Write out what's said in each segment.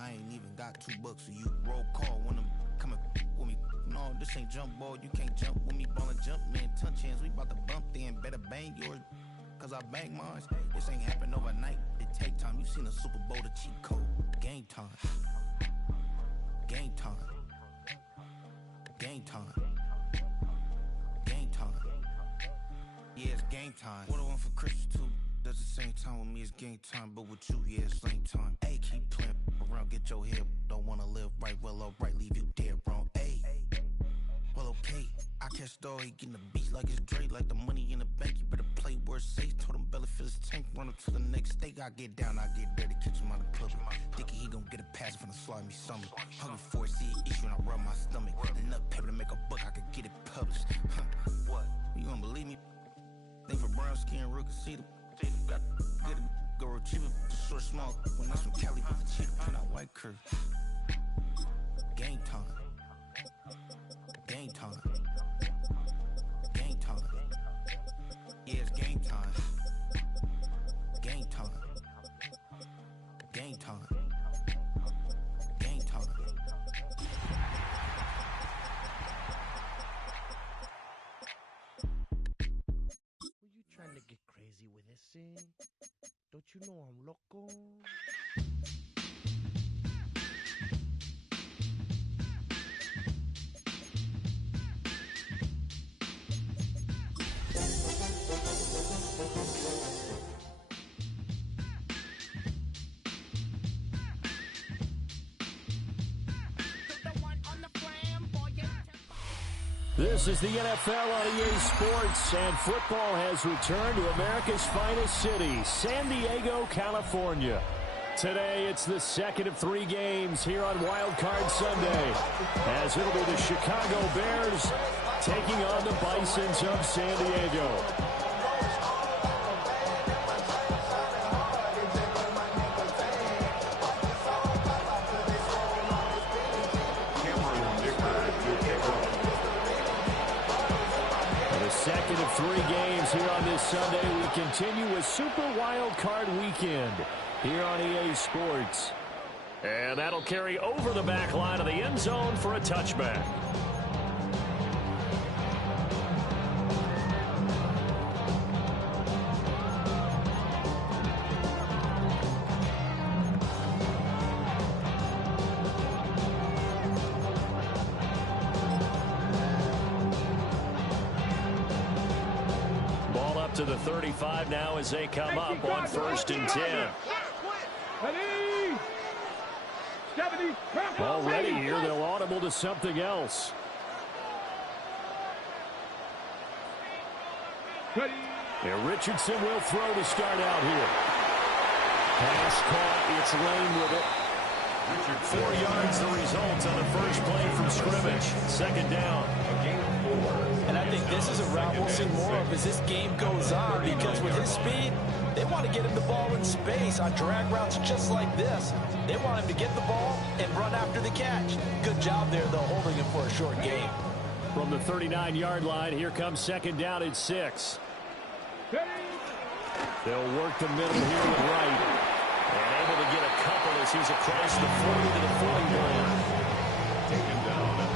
I ain't even got $2 for you. Roll call when I'm coming with me. No, this ain't jump ball. You can't jump with me. Ballin' jump, man. Touch hands. We bout to bump then. Better bang yours, cause I bang mine. This ain't happen overnight. It take time. You seen a Super Bowl, the cheat code. Game time. Game time. Game time. Game time. Yeah, it's game time. What I want for Christmas too. Does the same time with me, it's game time. But with you, yeah, it's lame time. Hey, keep playing around, get your head. Don't wanna live right, well, alright, leave you dead wrong. Hey, well, okay. I catch the dog, he getting the beat like it's Dre, like the money in the bank. You better play where it's safe. Told him belly fill his tank, run him to the next steak. I get down, I get dirty, catch him on the club. Thinking he gon' get a pass from the slide me something. Hungry for it, see it issue and I rub my stomach. Enough paper to make a book, I could get it published. What? You gonna believe me? Think for brown skin, real conceited. Got get it, go retrieve it, short, small. When that's from Cali, with the cheetah, print out white curve. Game time. Game time. Game time. Yeah, it's game time. Game time. Game time. Game time. Were you trying to get crazy with this thing? Don't you know I'm loco? This is the NFL on EA Sports, and football has returned to America's finest city, San Diego, California. Today, it's the second of 3 games here on Wild Card Sunday, as it'll be the Chicago Bears taking on the Bisons of San Diego. Second of 3 games here on this Sunday. We continue with Super Wild Card Weekend here on EA Sports. And that'll carry over the back line of the end zone for a touchback. To the 35 now as they come up on 1st and 10. Already here, they'll audible to something else. Yeah, Richardson will throw to start out here. Pass caught, it's Lane with it. 4 yards the result on the first play from scrimmage. 2nd down. And I think this is a route we'll see more of as this game goes on, because with his speed, they want to get him the ball in space on drag routes just like this. They want him to get the ball and run after the catch. Good job there, though, holding him for a short gain. From the 39-yard line, here comes 2nd down at 6. They'll work the middle here with Wright. And able to get a couple as he's across the 40 to the 41.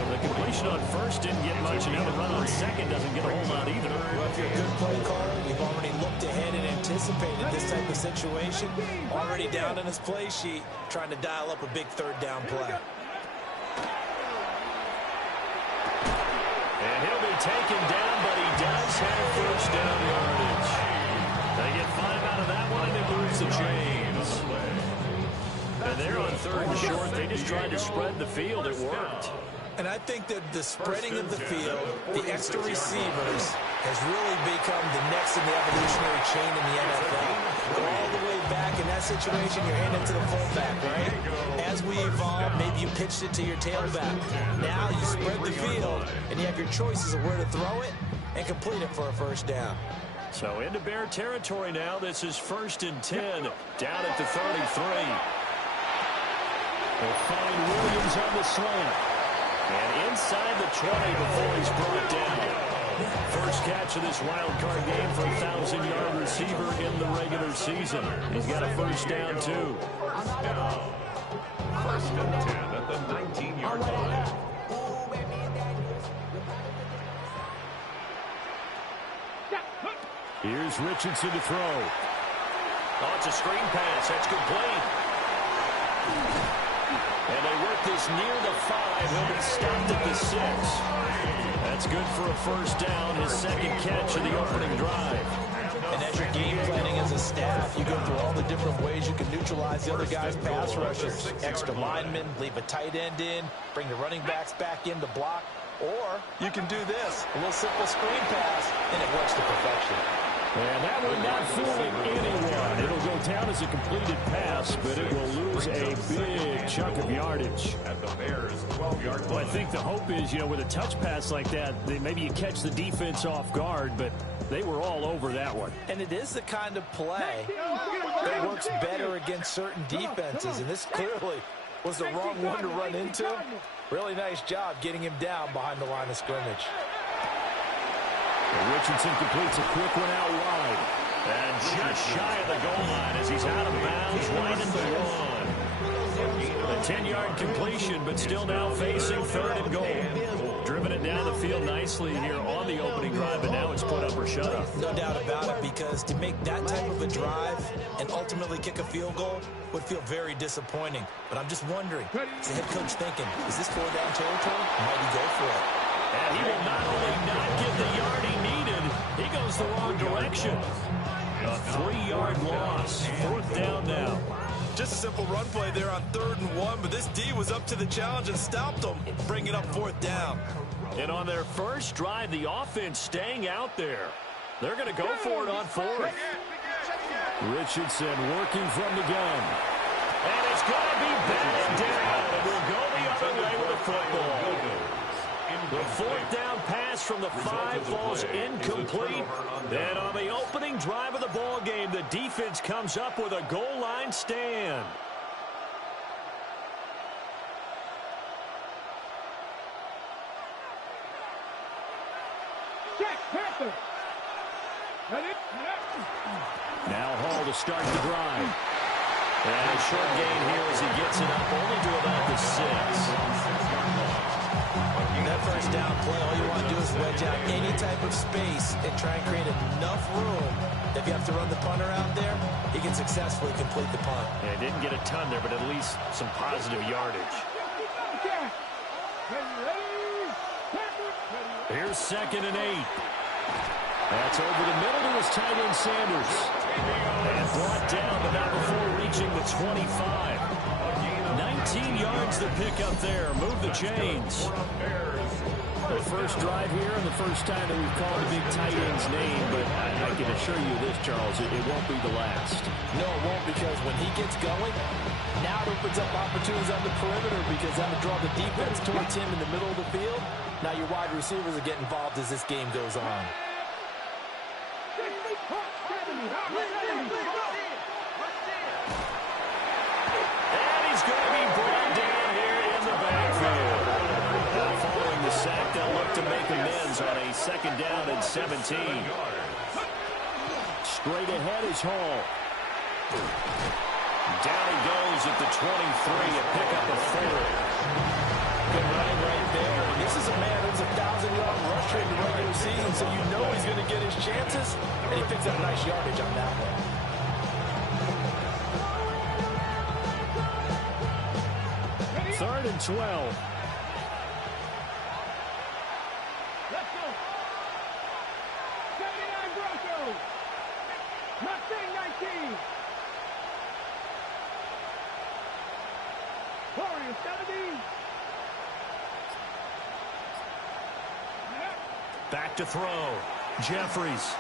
The completion on first didn't get much, and now the run on second doesn't get a whole lot either. Well, if you're a good play caller, you've already looked ahead and anticipated this type of situation. Already down on his play sheet, trying to dial up a big 3rd down play. And he'll be taken down, but he does have 1st down yardage. They get 5 out of that one, and they lose the chains. And they're on 3rd and short. They just tried to spread the field. It worked. And I think that the spreading of the field, the extra receivers, has really become the next in the evolutionary chain in the NFL. Go all the way back in that situation, you're handing to the fullback, right? As we evolve, maybe you pitched it to your tailback. Now you spread the field, and you have your choices of where to throw it and complete it for a 1st down. So into Bear territory now. This is 1st and 10, down at the 33. They'll find Williams on the slant. And inside the 20 before he's brought down. First catch of this wild card game for a 1,000-yard receiver in the regular season. He's got a 1st down, too. First and 10 at the 19-yard line. Here's Richardson to throw. Oh, it's a screen pass. That's complete. And they work this near the 5. He'll be stopped at the 6. That's good for a first down, his second catch of the opening drive. And as you're game planning as a staff, you go through all the different ways you can neutralize the other guy's pass rushers. Extra linemen, leave a tight end in, bring the running backs back in to block. Or you can do this, a little simple screen pass, and it works to perfection. And that one not fooling anyone. It'll go down as a completed pass, but it will lose a big chunk of yardage. At the Bears' 12-yard line. Well, I think the hope is, with a touch pass like that, maybe you catch the defense off guard, but they were all over that one. And it is the kind of play that works better against certain defenses, and this clearly was the wrong one to run into. Really nice job getting him down behind the line of scrimmage. And Richardson completes a quick one out wide. And just shy of the goal line as he's out of bounds right at the 1. A 10-yard completion, but still now facing 3rd and goal. Driven it down the field nicely here on the opening drive, but now it's put up or shut up. No doubt about it, because to make that type of a drive and ultimately kick a field goal would feel very disappointing. But I'm just wondering, is the head coach thinking, is this 4-down territory? Might he go for it? And he will not only not get the yard he needed, he goes the wrong direction. A 3-yard loss. 4th down now. Just a simple run play there on 3rd and 1, but this D was up to the challenge and stopped them, bringing up 4th down. And on their first drive, the offense staying out there. They're going to go for it on 4th. Richardson working from the gun. And it's going to be batted down. It will go the other way with the football. The 4th down pass from the 5 falls incomplete. And on the opening drive of the ball game, the defense comes up with a goal line stand. Now Hall to start the drive. And a short gain here as he gets it up only to about the 6. That first down play, all you want to do is wedge out any type of space and try and create enough room. If you have to run the punter out there, he can successfully complete the punt. Yeah, didn't get a ton there, but at least some positive yardage. Here's 2nd and 8. That's over the middle to his tight end Sanders. And brought down, but not before reaching the 25. 19 yards to pick up there. Move the chains. The first drive here and the first time that we've called the big tight end's name, but I can assure you this, Charles, it won't be the last. No, it won't, because when he gets going, now it opens up opportunities on the perimeter, because that will draw the defense towards him in the middle of the field. Now your wide receivers will get involved as this game goes on. And he's going to be brought down here in the backfield. Now following the sack, they'll look to make amends on a 2nd down and 17. Straight ahead is Hall. Down he goes at the 23 to pick up a 4. Good running right there. And this is a man who's a 1,000-yard rusher in the regular season, so you know he's going to get his chances, and he picks up nice yardage on that one. Third and 12. Let's go. 79 Broncos. Mustang 19. Warriors 70. Back to throw. Jeffries.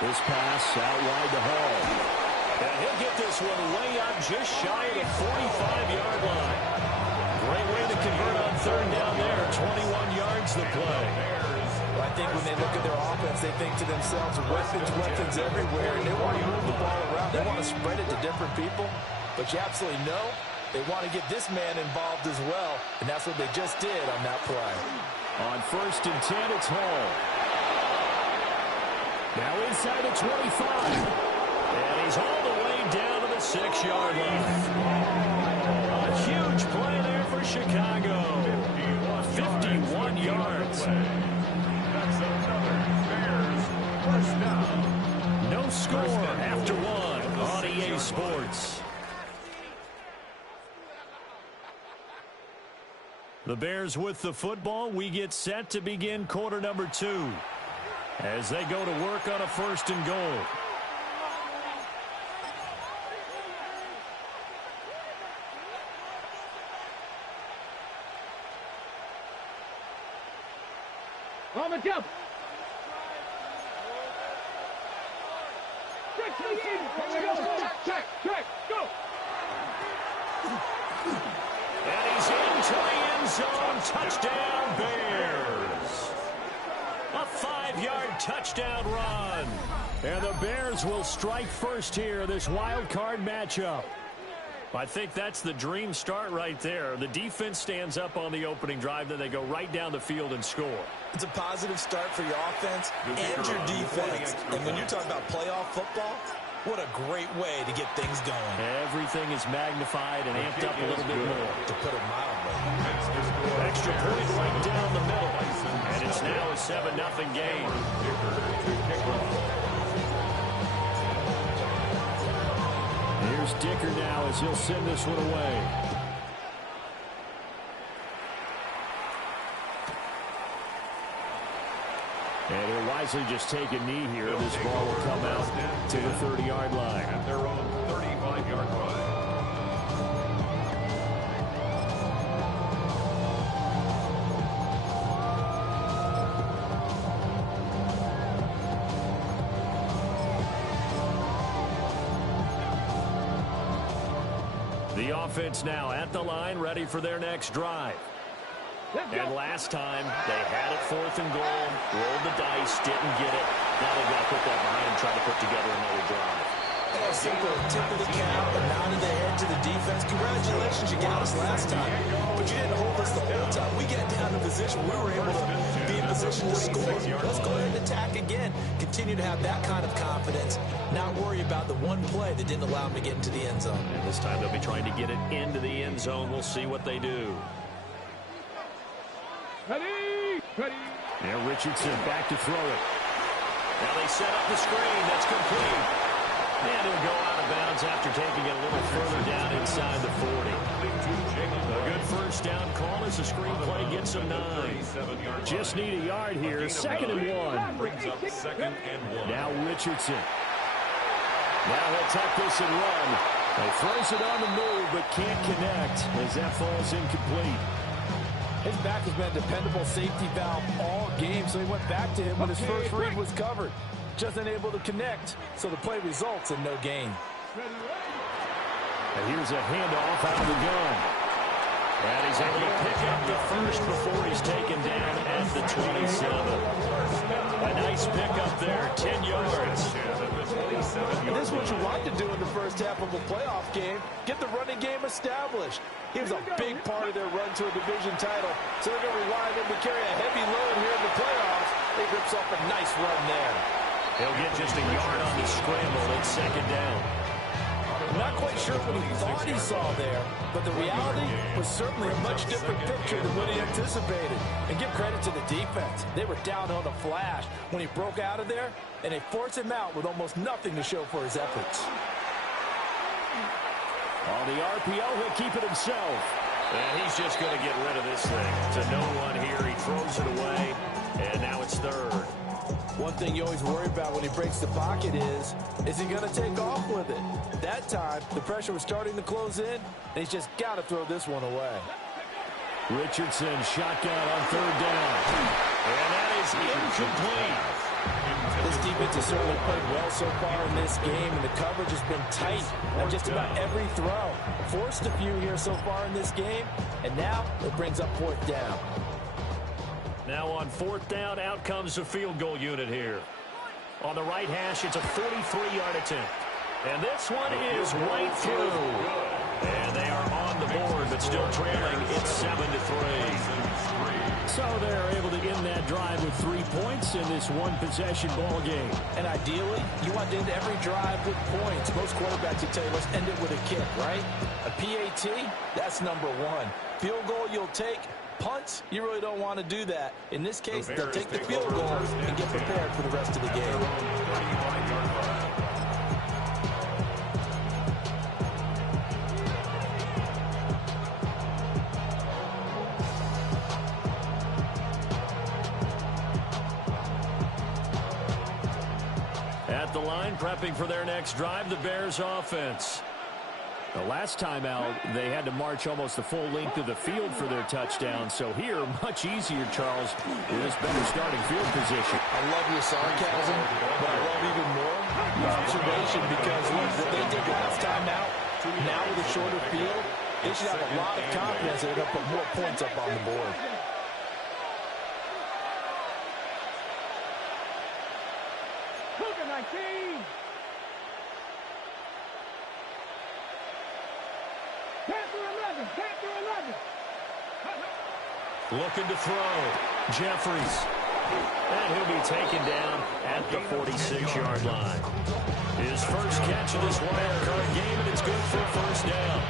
This pass out wide to Hall. And he'll get this one way up just shy of the 45-yard line. Great way to convert on 3rd down there. 21 yards the play. Well, I think when they look at their offense, they think to themselves, weapons everywhere, and they want to move the ball around. They want to spread it to different people. But you absolutely know they want to get this man involved as well, and that's what they just did on that play. On 1st and 10, it's Hall. Now inside the 25. And he's all the way down to the 6-yard line. Huge play there for Chicago. 51 yards. That's another Bears first down. No score after one on EA Sports. The Bears with the football. We get set to begin quarter number 2 as they go to work on a 1st and goal. On the jump. Check, go. And he's into the end zone. Touchdown, Bears. A 5-yard touchdown run. And the Bears will strike first here, this wild card matchup. I think that's the dream start right there. The defense stands up on the opening drive, then they go right down the field and score. It's a positive start for your offense and your defense. And when you're talking about playoff football, what a great way to get things going. Everything is magnified and amped up a little bit more. To put it mildly. Extra point right down the middle. And it's now a 7-0 game. Here's Dicker now as he'll send this one away. And he'll wisely just take a knee here. This ball will come out to the 30-yard line. At their own 35-yard line. The offense now at the line, ready for their next drive. And last time, they had it 4th and goal, rolled the dice, didn't get it. Now they've got to put that behind and try to put together another drive. A simple tip of the cap, a nod of the head to the defense. Congratulations, you got us last time. But you didn't hold us the whole time. We got down to position. We were able to be in position to score. Let's go ahead and attack again. Continue to have that kind of confidence. Not worry about the one play that didn't allow them to get into the end zone. And this time they'll be trying to get it into the end zone. We'll see what they do. Ready. Now Richardson back to throw it. Now they set up the screen. That's complete. And he'll go out of bounds after taking it a little further down inside the 40. A good first down call as the screen play gets them 9. Just need a yard here. 2nd and 1. Brings up 2nd and 1. Now Richardson. Now he'll tuck this and run. He throws it on the move but can't connect as that falls incomplete. His back has been a dependable safety valve all game, so he went back to him when his first read was covered. Just unable to connect, so the play results in no gain. And here's a handoff out of the gun. And he's able to pick up the first before he's taken down at the 27. A nice pickup there, 10 yards. And this is what you want to do in the first half of a playoff game. Get the running game established. He was a big part of their run to a division title, so they're going to rely on him to carry a heavy load here in the playoffs. He rips off a nice run there. He'll get just a yard on the scramble at 2nd down. I'm not quite sure what he thought he saw there, but the reality was certainly a much different picture than what he anticipated. And give credit to the defense. They were down on a flash when he broke out of there, and they forced him out with almost nothing to show for his efforts. On the RPO, he'll keep it himself. And he's just going to get rid of this thing. To no one here, he throws it away, and now it's 3rd. One thing you always worry about when he breaks the pocket is he going to take off with it? That time, the pressure was starting to close in, and he's just got to throw this one away. Richardson, shotgun on 3rd down. And that is incomplete. This defense has certainly played well so far in this game, and the coverage has been tight on just about every throw. Forced a few here so far in this game, and now it brings up 4th down. Now on 4th down, out comes the field goal unit here. On the right hash, it's a 43-yard attempt. And this one is right through. And they are on the board, but still trailing. It's 7-3. So they're able to end that drive with 3 points in this one-possession ball game. And ideally, you want to end every drive with points. Most quarterbacks will tell you, let's end it with a kick, right? A PAT, that's number one. Field goal you'll take. Punts, you really don't want to do that. In this case, they'll take the field goal and get prepared for the rest of the game. At the line, prepping for their next drive, the Bears offense. The last time out, they had to march almost the full length of the field for their touchdown. So here, much easier, Charles, with this better starting field position. I love your sarcasm, but I love even more your observation because, look, what they did last time out, now with a shorter field, they should have a lot of confidence that they're going to put more points up on the board. Cougar 19. Panther 11. Looking to throw. Jeffries. And he'll be taken down at the 46-yard line. His first catch of this wild card game, and it's good for a first down.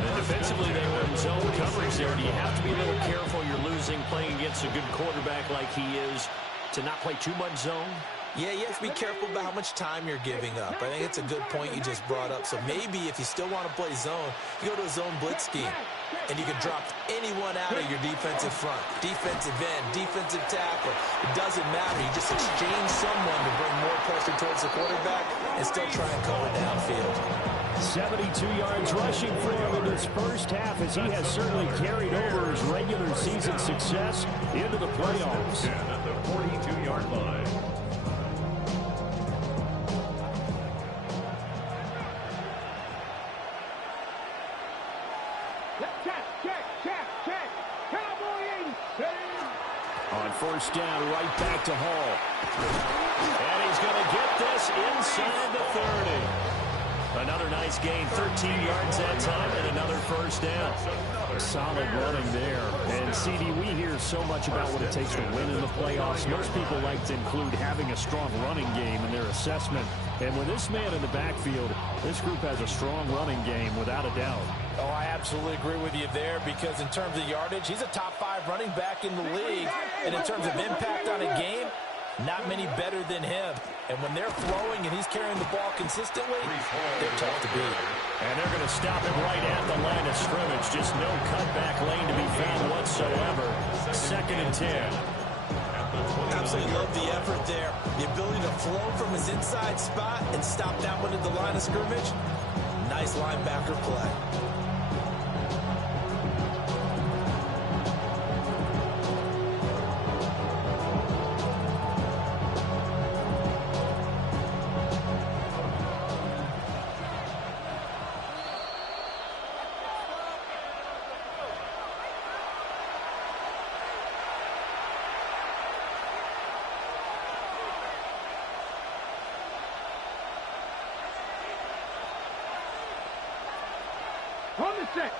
And defensively, they were in zone coverage there. Do you have to be a little careful? You're losing, playing against a good quarterback like he is, to not play too much zone? Yeah, you have to be careful about how much time you're giving up. I think it's a good point you just brought up. So maybe if you still want to play zone, you go to a zone blitz scheme, and you can drop anyone out of your defensive front, defensive end, defensive tackle. It doesn't matter. You just exchange someone to bring more pressure towards the quarterback and still try and cover downfield. 72 yards rushing for him in this first half, as he has certainly carried over his regular season success into the playoffs. At the 42-yard line. Check. Cowboy 87. On first down, right back to Hall. And he's going to get this inside the 30. Another nice gain, 13 yards that time, and another first down. Solid running there. And, CD, we hear so much about what it takes to win in the playoffs. Most people like to include having a strong running game in their assessment. And with this man in the backfield, this group has a strong running game, without a doubt. Oh, I absolutely agree with you there because in terms of yardage, he's a top 5 running back in the league. And in terms of impact on a game, not many better than him. And when they're flowing and he's carrying the ball consistently, they're tough to beat. And they're going to stop it right at the line of scrimmage. Just no cutback lane to be found whatsoever. 2nd and 10. Absolutely love the effort there. The ability to flow from his inside spot and stop that one at the line of scrimmage. Nice linebacker play. On the set.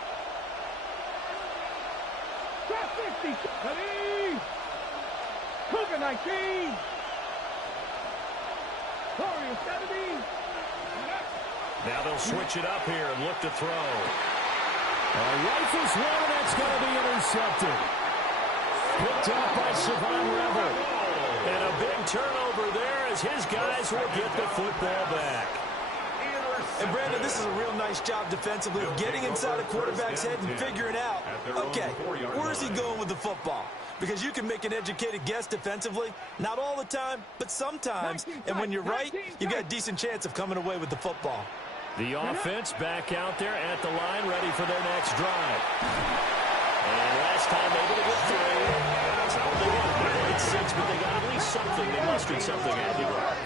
Top 50. Ready. Cougar 19. Warrior 70. Now they'll switch it up here and look to throw. Rifles one, and that's going to be intercepted. Picked up by Savon Revel. And a big turnover there as his guys will get the football back. And Brandon, this is a real nice job defensively of getting inside a quarterback's head and figuring out, okay, where is he going with the football? Because you can make an educated guess defensively, not all the time, but sometimes. And when you're right, you've got a decent chance of coming away with the football. The offense back out there at the line, ready for their next drive. And last time able to get 3. So they got 6, but they got at least something. They mustered something out of the ground.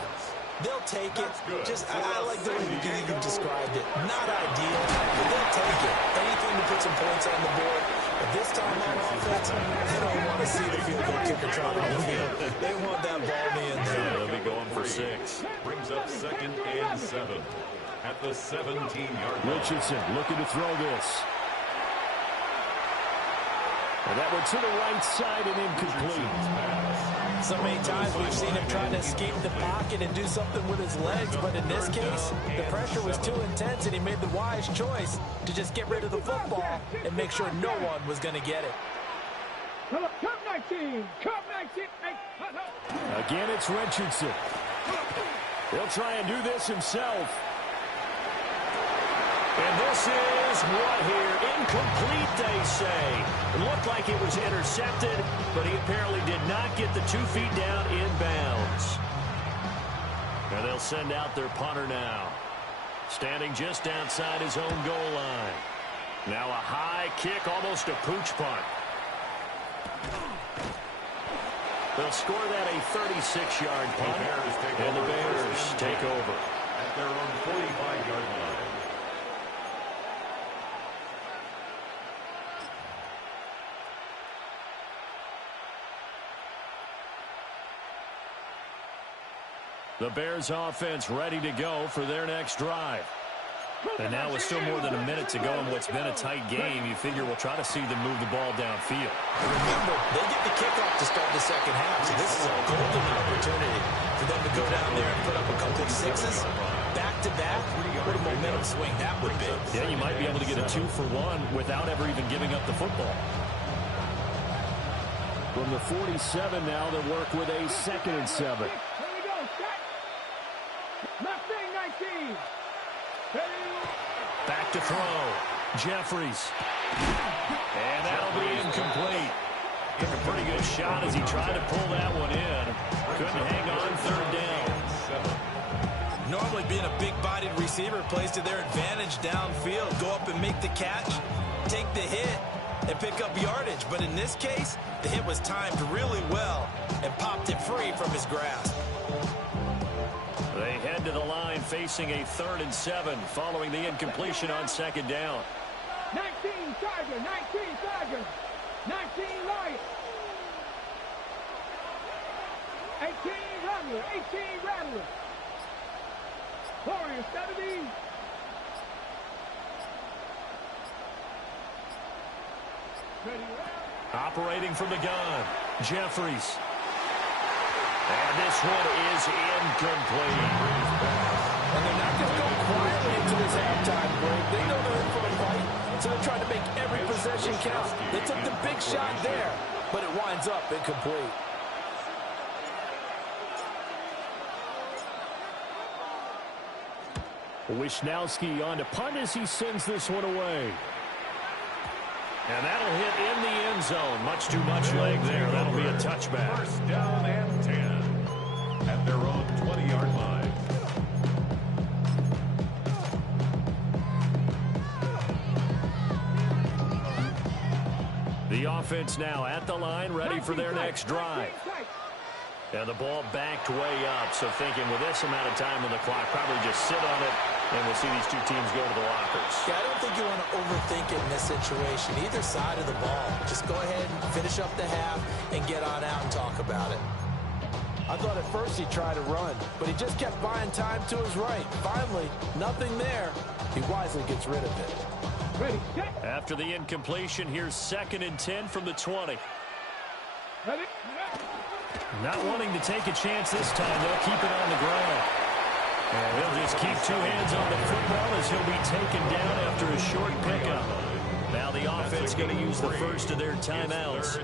They'll take it. Just, I like the way you described it. Not ideal, but they'll take it. Anything to put some points on the board. But this time on offense, they don't want to see the field goal kicker trotting on the field. They want that ball in the end zone. They'll be going for 6. Brings up 2nd and 7. at the 17-yard line. Richardson looking to throw this. And that went to the right side and incomplete. So many times we've seen him trying to escape the pocket and do something with his legs, but in this case, the pressure was too intense and he made the wise choice to just get rid of the football and make sure no one was going to get it. Cup 19! Cup 19! Again, it's Richardson. He'll try and do this himself. And this is what here? Incomplete, they say. It looked like it was intercepted, but he apparently did not get the 2 feet down in bounds. And they'll send out their punter now. Standing just outside his own goal line. Now a high kick, almost a pooch punt. They'll score that a 36-yard punt. And the Bears take over. At their own 45-yard line. The Bears offense ready to go for their next drive. And now with still more than a minute to go in what's been a tight game, you figure we'll try to see them move the ball downfield. Remember, they get the kickoff to start the second half, so this is a golden opportunity for them to go down there and put up a couple of sixes back-to-back. What a momentum swing that would be. Yeah, you might be able to get a 2-for-1 without ever even giving up the football. From the 47 now, they'll work with a 2nd and 7. Here we go, set. Mustang 19. Back to throw. Jeffries. And that'll be incomplete. Took a pretty good shot as he tried to pull that one in. Couldn't hang on 3rd down. Normally being a big-bodied receiver plays to their advantage downfield. Go up and make the catch, take the hit, and pick up yardage. But in this case, the hit was timed really well and popped it free from his grasp. They head to the line facing a 3rd and 7 following the incompletion on 2nd down. 19 Tiger, 19 Tiger, 19 Lion. 18 Rattler, 18 Rattler. Warrior 70. Operating from the gun, Jeffries. And this one is incomplete. And they're not going to go quietly into this halftime break. They know they're in for a fight, so they're trying to make every possession count. They took the big shot there, but it winds up incomplete. Wisnowski on to punt as he sends this one away. And that'll hit in the end zone. Much too much leg there. That'll be a touchback. 1st down and 10 at their own 20-yard line. The offense now at the line, ready for their next drive. And the ball backed way up, so thinking with this amount of time on the clock, probably just sit on it, and we'll see these two teams go to the lockers. Yeah, I don't think you want to overthink it in this situation. Either side of the ball. Just go ahead and finish up the half and get on out and talk about it. I thought at first he tried to run, but he just kept buying time to his right. Finally, nothing there. He wisely gets rid of it. Ready, set. After the incompletion, here's 2nd and 10 from the 20. Ready, Not wanting to take a chance this time, they'll keep it on the ground. And he'll just keep 2 hands on the football as he'll be taken down after a short pickup. Now the offense going to use the first of their timeouts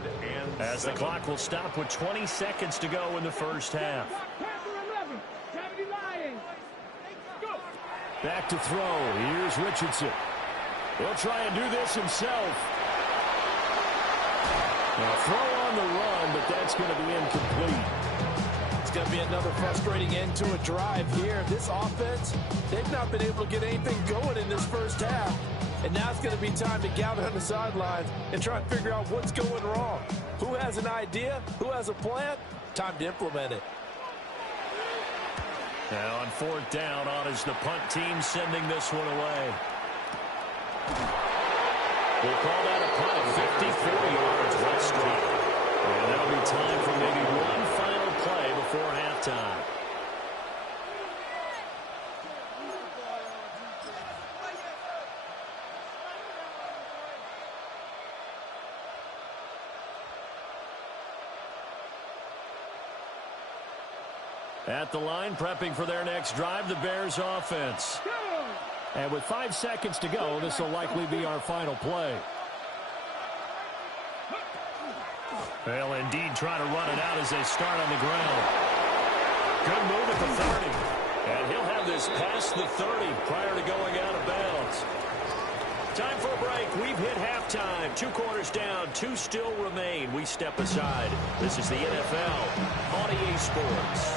as the clock will stop with 20 seconds to go in the first half. Panther 11, 70 Lions. Go. Back to throw. Here's Richardson. He'll try and do this himself. Now throw on the run, but that's going to be incomplete. It's going to be another frustrating end to a drive here. This offense, they've not been able to get anything going in this first half. And now it's going to be time to gather on the sidelines and try and figure out what's going wrong. Who has an idea? Who has a plan? Time to implement it. Now on 4th down, on is the punt team sending this one away. We'll call that a punt of 54 yards west straight. And that'll be time for maybe one final play before halftime. At the line, prepping for their next drive, the Bears offense. And with 5 seconds to go, this will likely be our final play. They'll indeed try to run it out as they start on the ground. Good move at the 30. And he'll have this past the 30 prior to going out of bounds. Time for a break. We've hit halftime. 2 quarters down. 2 still remain. We step aside. This is the NFL on EA Sports.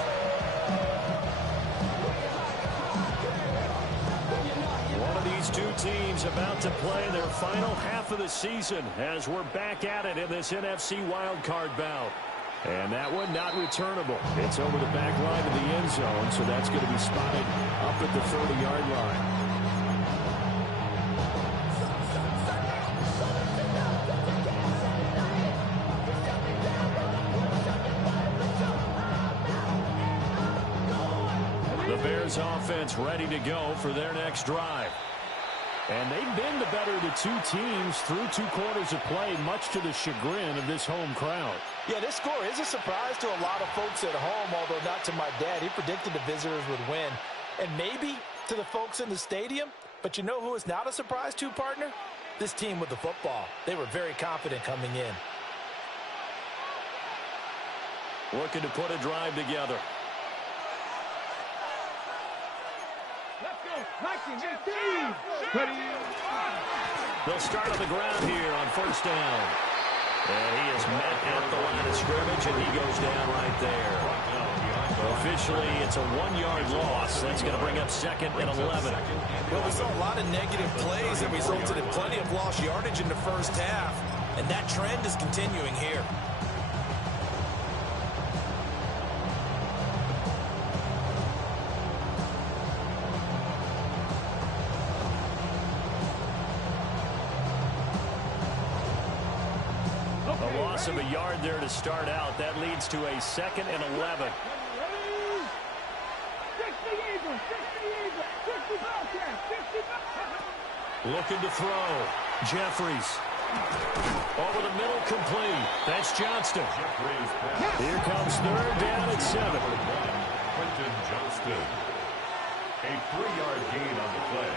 One of these 2 teams about to play their final half of the season as we're back at it in this NFC wildcard bout. And that one not returnable. It's over the back line of the end zone, so that's going to be spotted up at the 30-yard line. Bears offense ready to go for their next drive. And they've been the better of the 2 teams through 2 quarters of play, much to the chagrin of this home crowd. Yeah, this score is a surprise to a lot of folks at home, although not to my dad. He predicted the visitors would win. And maybe to the folks in the stadium. But you know who is not a surprise to, partner? This team with the football. They were very confident coming in. Looking to put a drive together. They'll start on the ground here on first down. And he is met at the line of scrimmage, and he goes down right there. Officially, it's a 1-yard loss. That's going to bring up 2nd and 11. Well, we saw a lot of negative plays that resulted in plenty of lost yardage in the first half. And that trend is continuing here. Of a yard there to start out. That leads to a 2nd and 11. Looking to throw. Jeffries. Over the middle, complete. That's Johnston. Here comes 3rd down at 7. Quentin Johnston. A 3-yard gain on the play.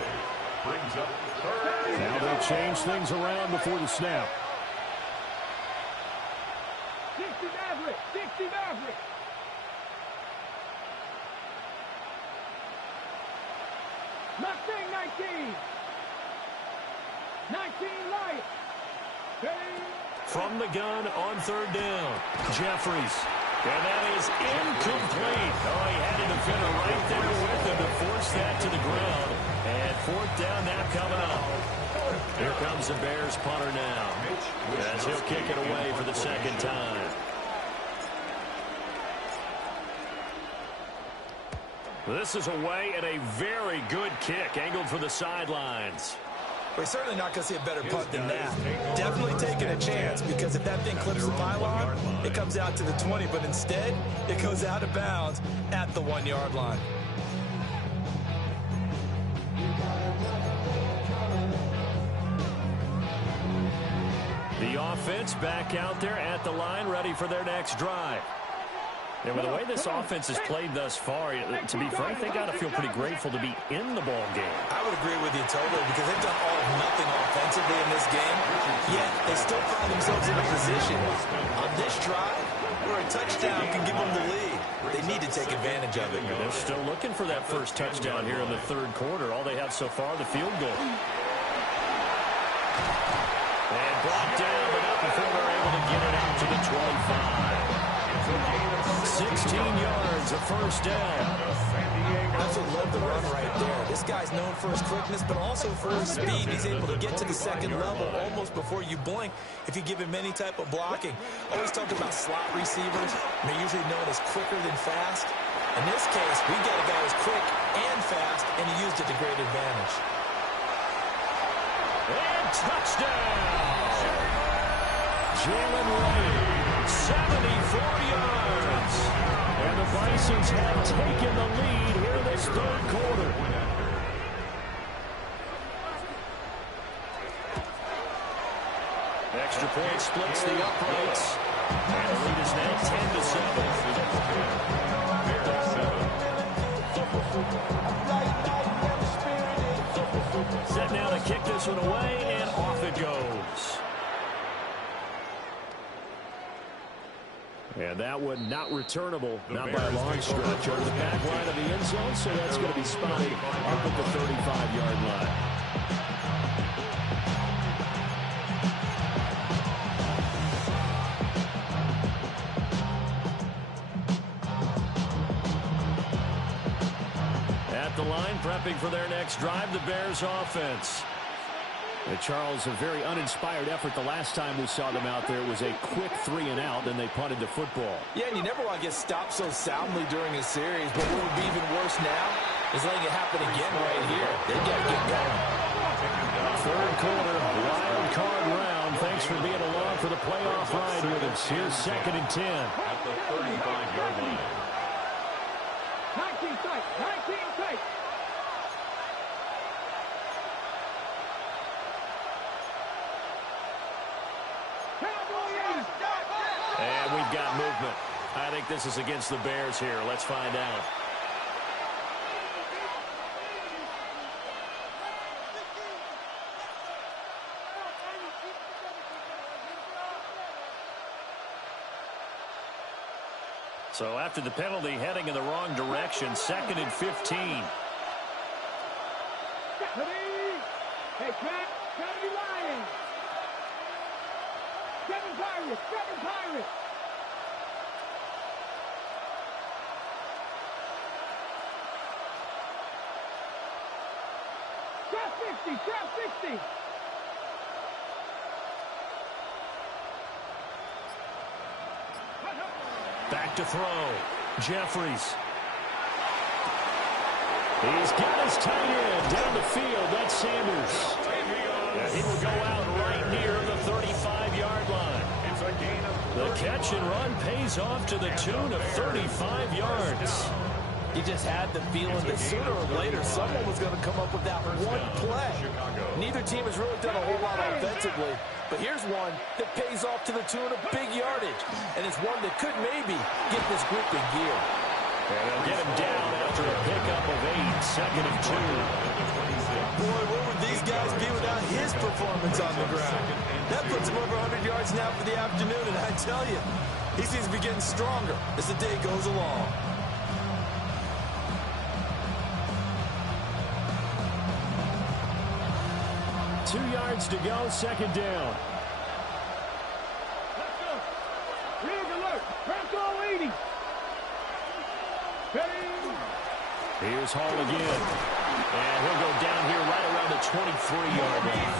Brings up 3rd. Now they'll change things around before the snap. 60 Maverick. Mustang 19. 19 Lion. From the gun on 3rd down. Jeffries. And that is incomplete. Oh, he had a defender right there with him to force that to the ground. And 4th down now coming up. Here comes the Bears punter now, as he'll kick it away for the 2nd time. This is away and a very good kick, angled for the sidelines. We're certainly not going to see a better punt than that. Definitely taking a chance, because if that thing clips the pylon, it comes out to the 20, but instead, it goes out of bounds at the 1-yard line. The offense back out there at the line, ready for their next drive. And with the way this offense has played thus far, to be frank, they got to feel pretty grateful to be in the ball game. I would agree with you totally, because they've done all of nothing offensively in this game, yet they still find themselves in a position on this drive where a touchdown can give them the lead. They need to take advantage of it. They're still looking for that first touchdown here in the 3rd quarter. All they have so far, the field goal. And brought down, but not before they're able to get it out to the 25. 16 yards, a first down. Absolutely love the run right there. This guy's known for his quickness, but also for his speed. He's able to get to the 2nd level almost before you blink if you give him any type of blocking. Always talk about slot receivers. They're usually known as quicker than fast. In this case, we got a guy who's quick and fast, and he used it to great advantage. And touchdown! Jalen Wright, 74 yards. And the Bisons have taken the lead here in this 3rd quarter. Extra point splits the uprights. And the lead is now 10-7. Bears 7. Set now to kick this one away, and off it goes. And that one not returnable, not by a long stretch, over the back line of the end zone, so that's going to be spotted up at the 35-yard line. At the line, prepping for their next drive, the Bears offense. And Charles, a very uninspired effort the last time we saw them out there. It was a quick 3-and-out, then they punted the football. Yeah, and you never want to get stopped so soundly during a series, but what would be even worse now is letting it happen again right here. They got to get going. Third quarter, wild card round. Thanks for being along for the playoff ride with us. Here's 2nd and 10. At the 35-yard line. 19 tight, 19 tight. And we've got movement. I think this is against the Bears here. Let's find out. So after the penalty, heading in the wrong direction, 2nd and 15. Hey, Trap, try to be lying. 7 Pirates, 7 Pirates. Trap 60, trap 60. Back to throw. Jeffries. He's got his tight end down the field. That's Sanders. And he will go out right near the 35-yard line. The catch and run pays off to the tune of 35 yards. You just had the feeling that sooner or later someone was going to come up with that one play. Neither team has really done a whole lot offensively, but here's one that pays off to the tune of big yardage, and it's one that could maybe get this group in gear. And they'll get him down after a pickup of 8, 2nd and 2. Boy, where would these guys be without his performance on the ground? That puts him over 100 yards now for the afternoon, and I tell you, he seems to be getting stronger as the day goes along. Two yards to go, 2nd down. Let's go. Rig alert. Press all 80. Here's Hall again. And he'll go down here right around the 23-yard line.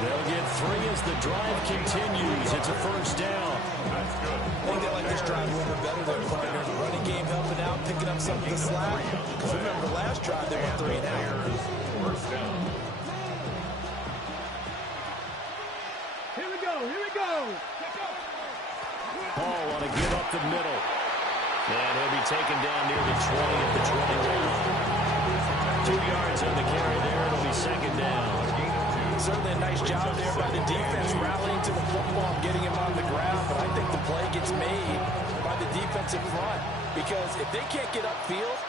They'll get 3 as the drive continues. It's a 1st down. I think they like this drive a little bit better than partners. Running game helping out, picking up some of the slack. Because remember, the last drive they went 3 and out. 1st down. Here we go. Here we go. Hall want to give up the middle. And he'll be taken down near the 20 at the 20. 2 yards on the carry there. It'll be 2nd down. Certainly a nice job there by the defense rallying to the football and getting him on the ground. But I think the play gets made by the defensive front. Because if they can't get upfield,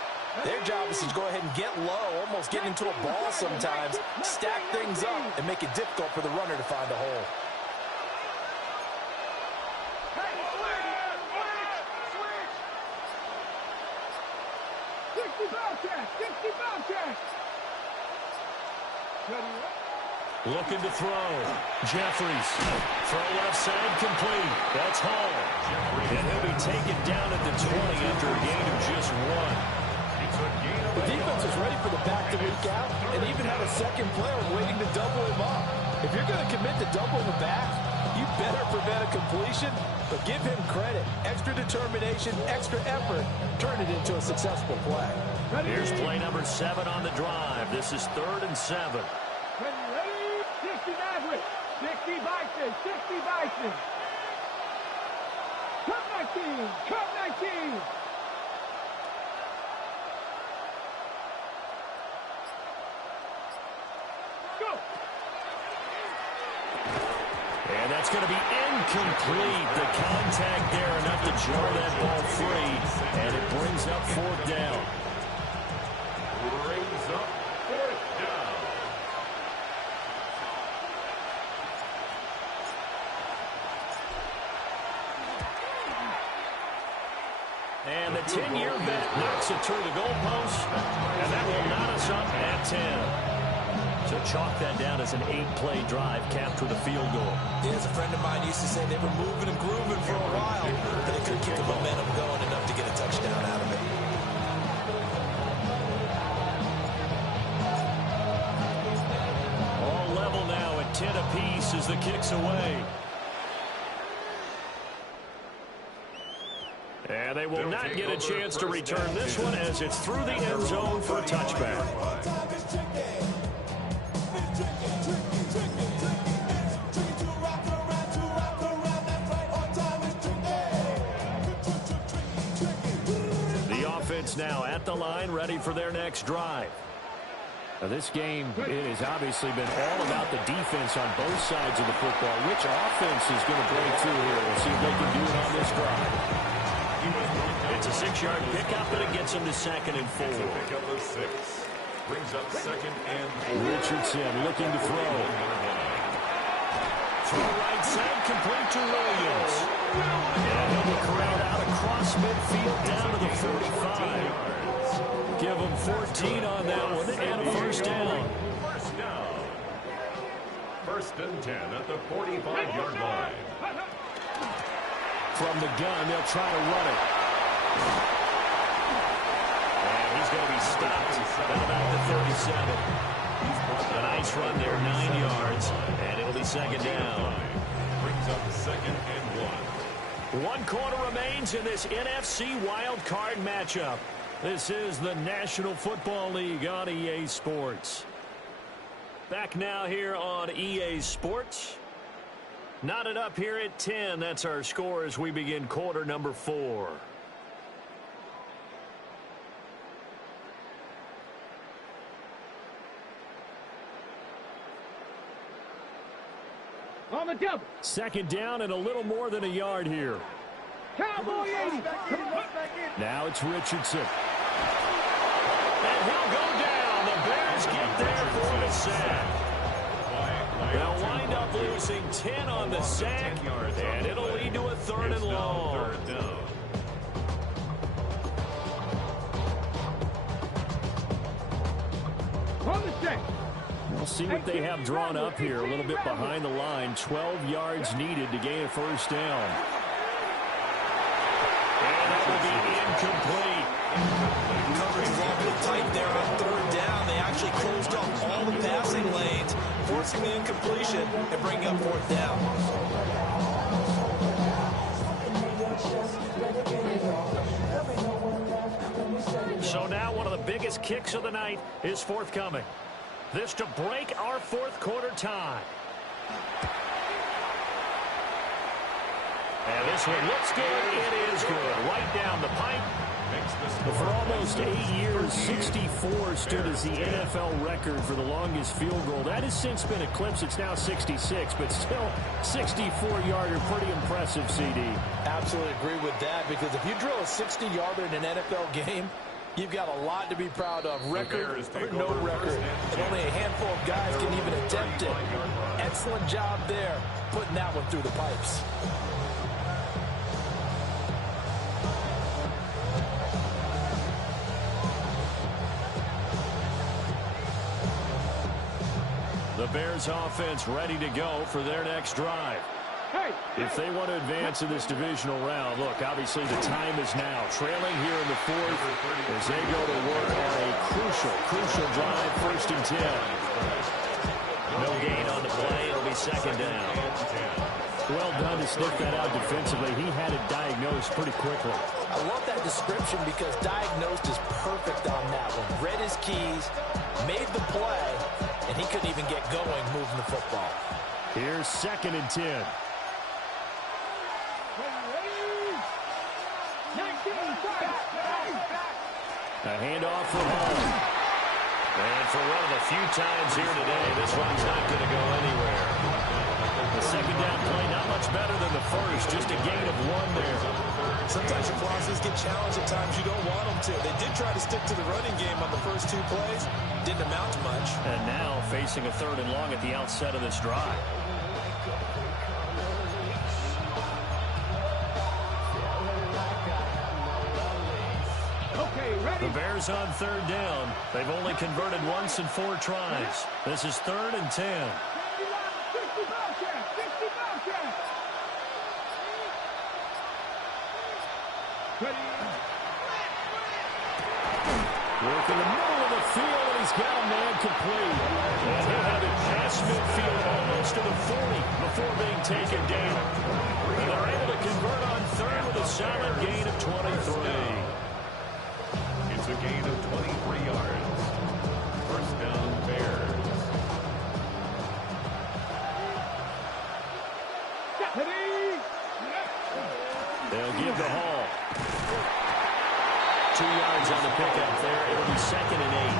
their job is to go ahead and get low, almost get into a ball sometimes, stack things up, and make it difficult for the runner to find a hole. Looking to throw. Jeffries. Throw left side complete. That's Hall. And he'll be taken down at the 20 after a gain of just 1. The defense was ready for the back to leak out and even had a second player waiting to double him up. If you're going to commit to doubling the back, you better prevent a completion, but give him credit. Extra determination, extra effort, turn it into a successful play. Here's play number 7 on the drive. This is 3rd and 7. 60 Maverick, 60 Bison, 60 Bison. Cut 19, cut 19. And And that's going to be incomplete. The contact there enough to jar that ball free. And it brings up fourth down. Brings up fourth down. And the 10-year bet knocks it through the goalpost. And that will knot us up at 10. So chalk that down as an 8-play drive capped with a field goal. Yeah, as a friend of mine used to say, they were moving and grooving for a while, but they couldn't keep the momentum going enough to get a touchdown out of it. All level now at 10 apiece as the kick's away. And they will not get a chance to return this one as it's through the end zone for a touchback. Now at the line, ready for their next drive. Now this game, it has obviously been all about the defense on both sides of the football. Which offense is going to break through here? We'll see if they can do it on this drive. It's a 6-yard pickup, and it gets them to 2nd and 4. Pick up a 6. Brings up 2nd and 4. Richardson looking to throw. Throw right side, complete to Williams. And he'll be corralled out across midfield down to the 45. Give him 14 on that one and a first down. First down. 1st and 10 at the 45-yard line. From the gun, they'll try to run it. And he's going to be stopped about the 37. A nice run there, 9 yards, and it'll be 2nd down. Brings up 2nd and 1. 1 quarter remains in this NFC wild card matchup. This is the National Football League on EA Sports. Back now here on EA Sports. Knotted up here at 10. That's our score as we begin quarter number 4. On the double. 2nd down and a little more than a yard here. Cowboy 80. Now it's Richardson. And he'll go down. The Bears get there for the sack. They'll wind up losing 10 on the sack, and it'll lead to a 3rd and long. On the set. We'll see what they have drawn up here. A little bit behind the line. 12 yards needed to gain a first down. And that will be incomplete. Coverage was awfully tight there on 3rd down. They actually closed off all the passing lanes, forcing the incompletion and bringing up 4th down. So now one of the biggest kicks of the night is forthcoming. This to break our 4th quarter tie. And this one looks good. It is good. Right down the pipe. For almost 8 years, 64 stood as the NFL record for the longest field goal. That has since been eclipsed. It's now 66, but still 64-yarder. Pretty impressive, CD. Absolutely agree with that, because if you drill a 60-yarder in an NFL game, you've got a lot to be proud of. Record or no record. And only a handful of guys can even attempt it. Excellent job there, putting that one through the pipes. The Bears offense ready to go for their next drive. If they want to advance in this divisional round, look, obviously the time is now. Trailing here in the 4th as they go to work on a crucial drive, 1st and 10. No gain on the play. It'll be 2nd down. Well done to sniff that out defensively. He had it diagnosed pretty quickly. I love that description because diagnosed is perfect on that one. Read his keys, made the play, and he couldn't even get going moving the football. Here's 2nd and 10. A handoff from home. And for one of the few times here today, this one's not going to go anywhere. The 2nd down play Sanders, just a gain of 1 there. Sometimes your crosses get challenged at times you don't want them to. They did try to stick to the running game on the first 2 plays. Didn't amount to much. And now facing a 3rd and long at the outset of this drive. The Bears on 3rd down. They've only converted once in 4 tries. This is 3rd and 10. Work in the middle of the field, and he's got a man complete. And he'll have it past midfield, almost to the 40 before being taken down. And they're able to convert on 3rd with a solid gain of 23. It's a gain of 23 yards. First down, Bears. They'll give the Hall. 2 yards on the pickup there. It'll be 2nd and 8.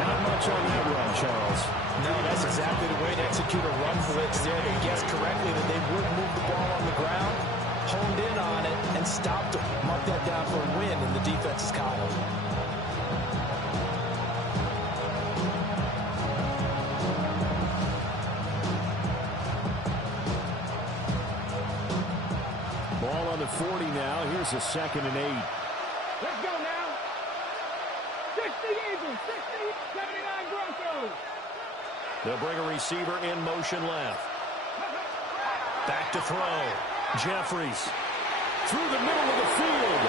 Not much on that run, Charles. No, that's exactly the way to execute a run blitz there. They guessed correctly that they would move the ball on the ground, honed in on it, and stopped them. Mark that down for a win in the defense's column. Ball on the 40 now. Here's a 2nd and 8. Let's go now. 60 Eagles, 60, 79 Broncos. They'll bring a receiver in motion left. Back to throw. Jeffries. Through the middle of the field.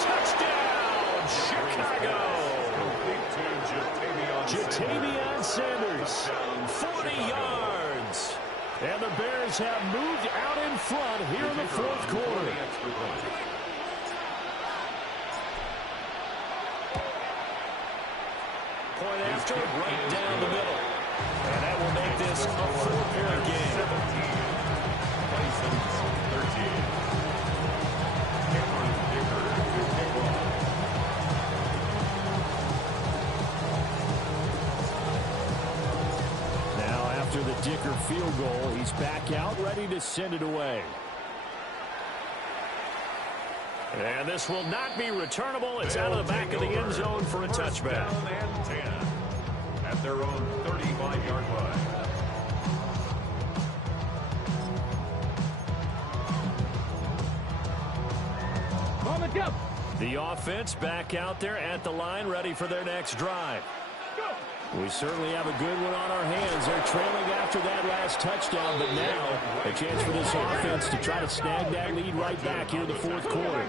Touchdown, Chicago. Jatavion Sanders. 40 yards. And the Bears have moved out in front here in the 4th quarter. Point after, right down the middle. And that will make this a 4-point game. Bison 13. Now after the Dicker field goal, he's back out, ready to send it away. And this will not be returnable. It's out of the back of the end zone for a touchback. And 10 at their own 35-yard line. Moment up. The offense back out there at the line, ready for their next drive. We certainly have a good one on our hands. They're trailing after that last touchdown, but now a chance for this offense to try to snag that lead right back here in the 4th quarter.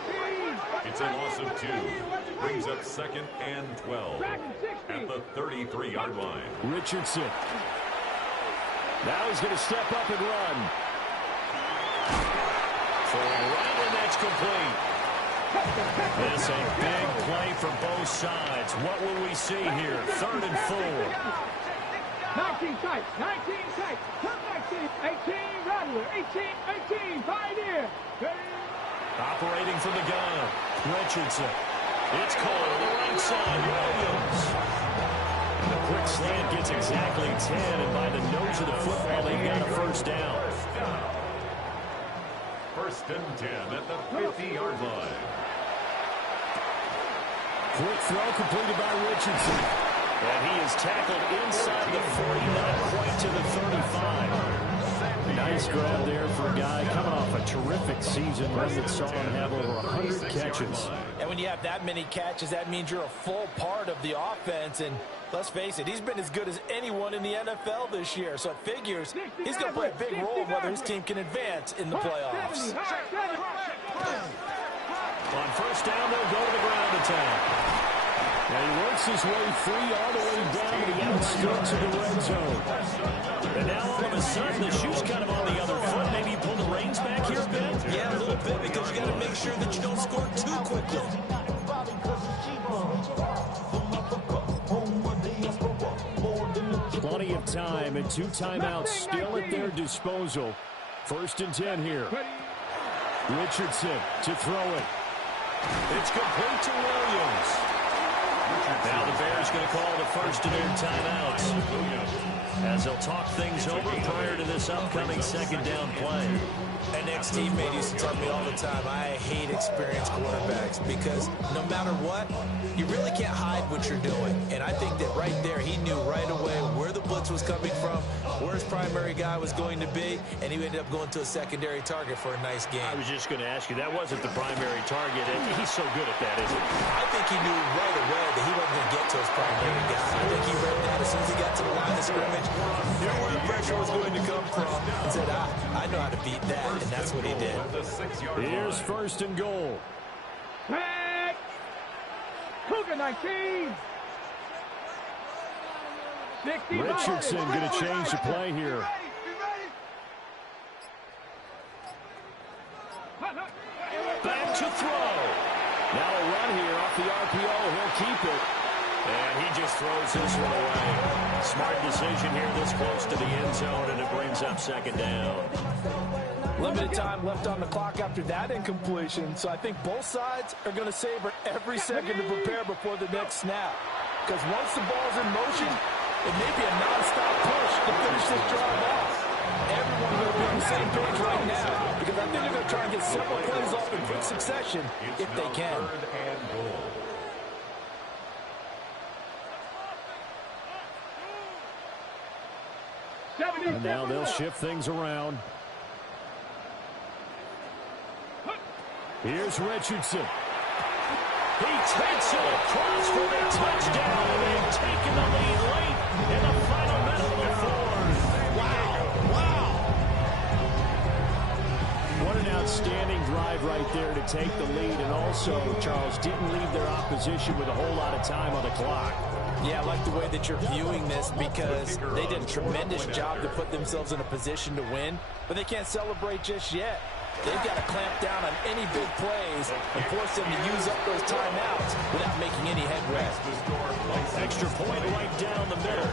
It's a loss of 2. Brings up 2nd and 12 at the 33-yard line. Richardson. Now he's going to step up and run. Throwing right, and that's complete. This a big play for both sides. What will we see here? 3rd and 4. 19 tight, 19 tight, 19, 18 Rattler, 18, Pioneer. Operating from the gun. Richardson. It's called on the right side. Williams. And the quick slant gets exactly 10, and by the nose of the football, they've got a 1st down. 1st and 10 at the 50-yard line. Quick throw completed by Richardson. And he is tackled inside the 40, not quite to the 35. Nice grab there for a guy coming off a terrific season. One that saw him have over 100 catches. And when you have that many catches, that means you're a full part of the offense. And let's face it, he's been as good as anyone in the NFL this year. So it figures he's going to play a big role in whether his team can advance in the playoffs. On 1st down, they'll go to the ground attack. Now he works his way free all the way down to the outskirts of the red zone. And now all of a sudden, the shoe's kind of on the other foot. Maybe you pull the reins back here a bit? Yeah, a little bit, because you got to make sure that you don't score too quickly. Plenty of time and 2 timeouts still at their disposal. 1st and 10 here. Richardson to throw it. It's complete to Williams. Now the Bears going to call the first of their timeouts as they'll talk things over prior to this upcoming second down play. An ex-teammate used to tell me all the time, I hate experienced quarterbacks because no matter what, you really can't hide what you're doing. And I think that right there, he knew right away where the blitz was coming from, where his primary guy was going to be, and he ended up going to a secondary target for a nice game. I was just going to ask you, that wasn't the primary target, and he's so good at that, isn't he? I think he knew right away that he wasn't going to get to his primary guy. I think he read that as soon as he got to the line of scrimmage, knew where the pressure was going to come from, and said, I know how to beat that, and that's what he did. Here's first and goal. Back. Cougar 19. 60. Richardson going to change the play here. Back to throw. Now a run here off the RPO. He'll keep it. And he just throws this one away. Smart decision here this close to the end zone, and it brings up second down. Limited time left on the clock after that incompletion, so I think both sides are going to savor every second to prepare before the next snap. Because once the ball's in motion, it may be a non-stop push to finish this drive off. Everyone's going to be on the same page right now because I think they're going to try and get several plays off in quick succession if they can. And now they'll shift things around. Here's Richardson. He takes it across for the touchdown, and they've taken the lead late in the final minute of the fourth. Wow. What an outstanding drive right there to take the lead, and also, Charles, didn't leave their opposition with a whole lot of time on the clock. Yeah, I like the way that you're viewing this because they did a tremendous job to put themselves in a position to win, but they can't celebrate just yet. They've got to clamp down on any big plays and force them to use up those timeouts without making any headway. Extra point right down the middle.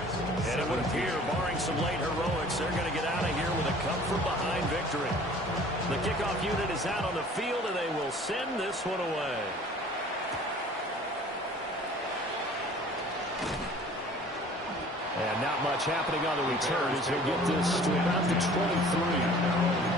And it would appear, barring some late heroics, they're going to get out of here with a come-from-behind victory. The kickoff unit is out on the field, and they will send this one away. And not much happening on the return as he'll get this to about the 23-yard line.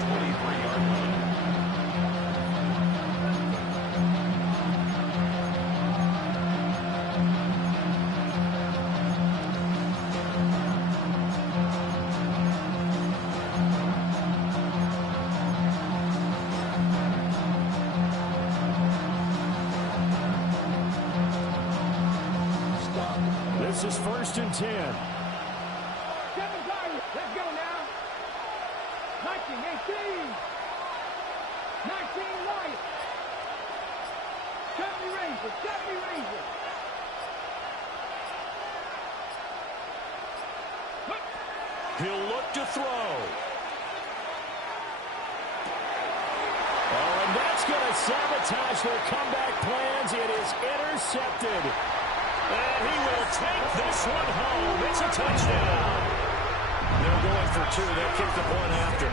This is first and 10. 7 targets. Let's go now. 19, 18. 19, Wyatt. 70 Razor. 70 Razor. He'll look to throw. Oh, and that's going to sabotage their comeback plans. It is intercepted. And he will take this one home. It's a touchdown. They're going for two. They'll kick the point after.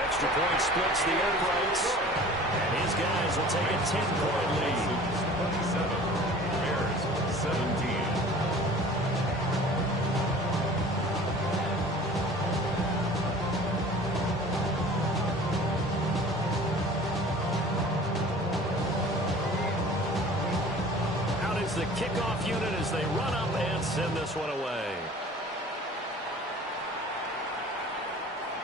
Extra point splits the uprights. And his guys will take a 10-point lead. 27. Bears 17. The kickoff unit as they run up and send this one away.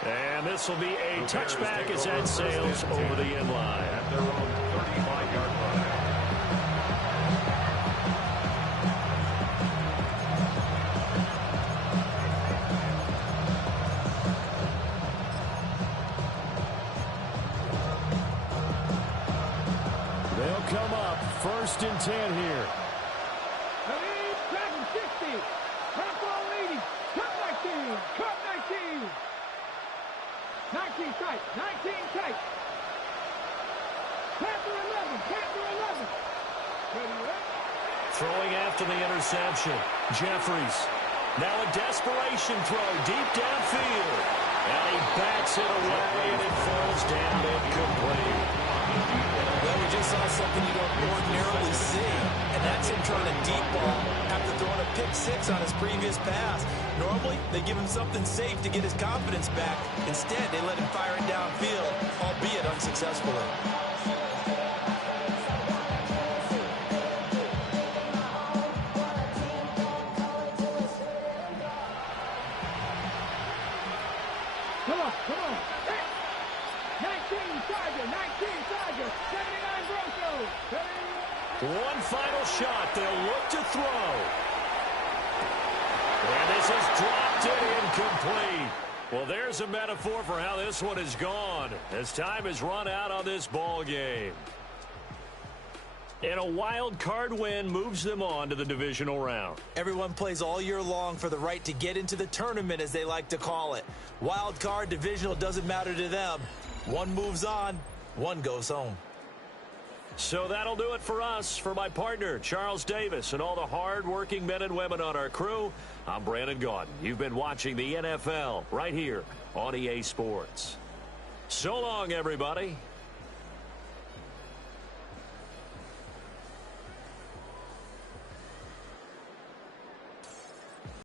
And this will be a touchback as that sails over the end line. At their own 35-yard line. They'll come up first and 10 here. Dragon 60. Top ball leading. Cut 19. Cut 19. 19 tight. 19 tight. Panther 11. Panther 11. Ready, right? Throwing after the interception. Jeffries. Now a desperation throw deep downfield. And he bats it away, and it falls down incomplete. Well, we just saw something you don't ordinarily see, and that's him trying to deep ball after throwing a pick six on his previous pass. Normally, they give him something safe to get his confidence back. Instead, they let him fire it downfield, albeit unsuccessfully. Come on. Hey. 19 Tiger, 79 Broncos. One final shot. They'll look to throw. And this is dropped it incomplete. Well, there's a metaphor for how this one is gone as time has run out on this ball game. And a wild card win moves them on to the divisional round. Everyone plays all year long for the right to get into the tournament, as they like to call it. Wild card, divisional, doesn't matter to them. One moves on, one goes home. So that'll do it for us. For my partner, Charles Davis, and all the hard-working men and women on our crew, I'm Brandon Gaudin. You've been watching the NFL right here on EA Sports. So long, everybody.